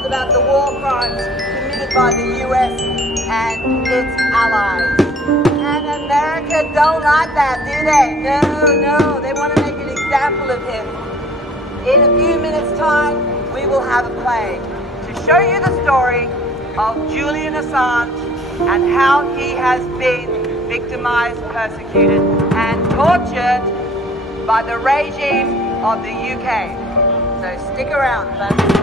told about the war crimes committed by the US and its allies. And America don't like that, do they? No, they want to make an example of him. In a few minutes' time, we will have a play to show you the story of Julian Assange and how he has been victimized, persecuted, and tortured by the regime of the UK. So stick around, folks.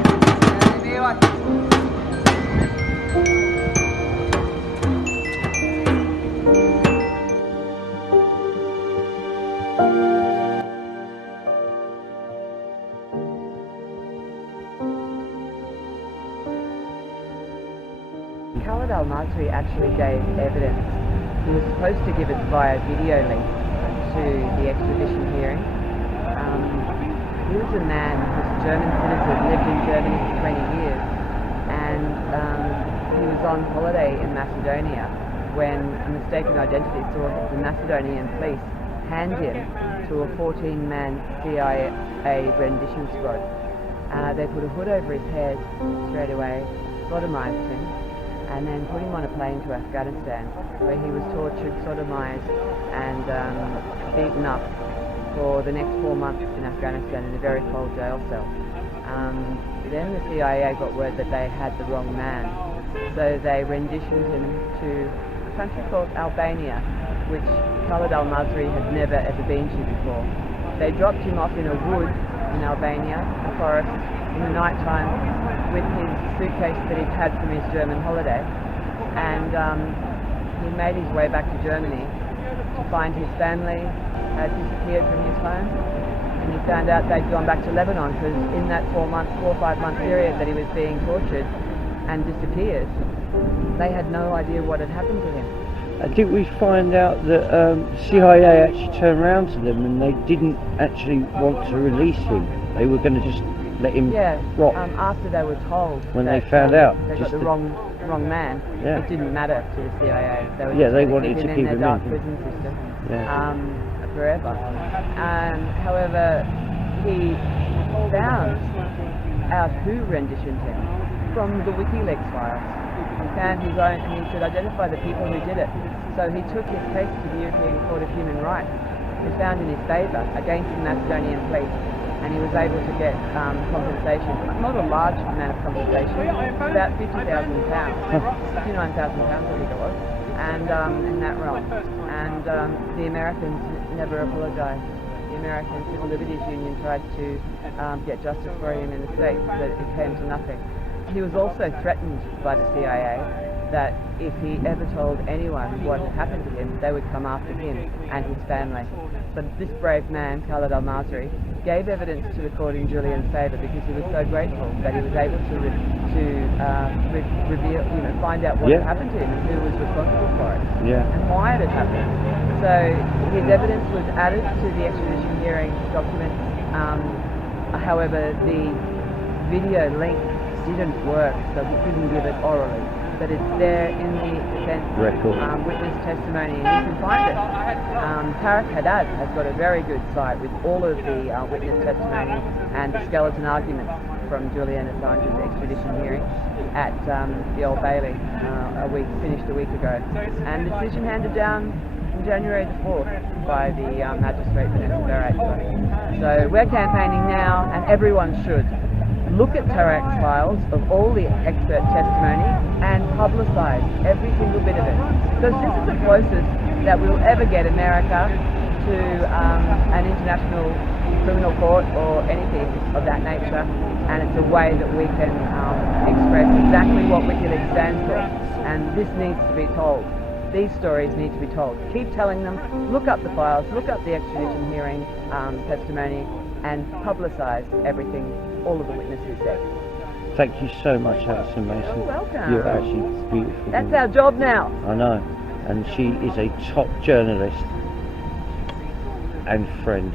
Khalid al-Masri actually gave evidence. He was supposed to give it via video link to the extradition hearing. He was a man who was a German citizen, lived in Germany for 20 years, and he was on holiday in Macedonia when a mistaken identity saw the Macedonian police hand him to a 14-man CIA rendition squad. They put a hood over his head straight away, sodomized him, and then put him on a plane to Afghanistan, where he was tortured, sodomized, and beaten up for the next 4 months in Afghanistan in a very cold jail cell. Then the CIA got word that they had the wrong man, so they renditioned him to a country called Albania, which Khalid al-Masri had never ever been to before. They dropped him off in a wood in Albania, a forest, in the night time with his suitcase that he'd had from his German holiday, and he made his way back to Germany to find his family had disappeared from his home, and he found out they'd gone back to Lebanon, because in that 4 or 5 month period that he was being tortured and disappeared, they had no idea what had happened to him. Did we find out that CIA actually turned around to them and they didn't actually want to release him? They were going to just let him rot. After they were told when that, they found out they got the wrong man, it didn't matter to the CIA. They wanted to keep him in their dark prison system forever. However, he found out who renditioned him from the WikiLeaks files. He found his own, and he could identify the people who did it. So he took his case to the European Court of Human Rights. It was found in his favour against the Macedonian police, and he was able to get compensation. Not a large amount of compensation, about £50,000, £59,000 I think it was, and in that realm. And the Americans never apologised. The American Civil Liberties Union tried to get justice for him in the States, but it came to nothing. He was also threatened by the CIA that if he ever told anyone what had happened to him, they would come after him and his family. But this brave man, Khalid al-Masri, gave evidence to the court in Julian's favour because he was so grateful that he was able to reveal, find out what had happened to him and who was responsible for it and why it had happened. So his evidence was added to the extradition hearing document. However, the video link didn't work, so we couldn't give it orally. But it's there in the defence witness testimony, and you can find it. Tariq Haddad has got a very good site with all of the witness testimony and the skeleton arguments from Julian Assange's extradition hearing at the Old Bailey, finished a week ago. And the decision handed down on January the 4th by the magistrate Vanessa Barrett. So we're campaigning now, and everyone should look at Tariq's files of all the expert testimony and publicise every single bit of it. Because this is the closest that we'll ever get America to an international criminal court or anything of that nature, and it's a way that we can express exactly what WikiLeaks stands for. And this needs to be told. These stories need to be told. Keep telling them, look up the files, look up the extradition hearing testimony, and publicise everything all of the witnesses said. Thank you so much, Alison Mason. You're welcome. You're actually beautiful. That's our job now. I know. And she is a top journalist and friend.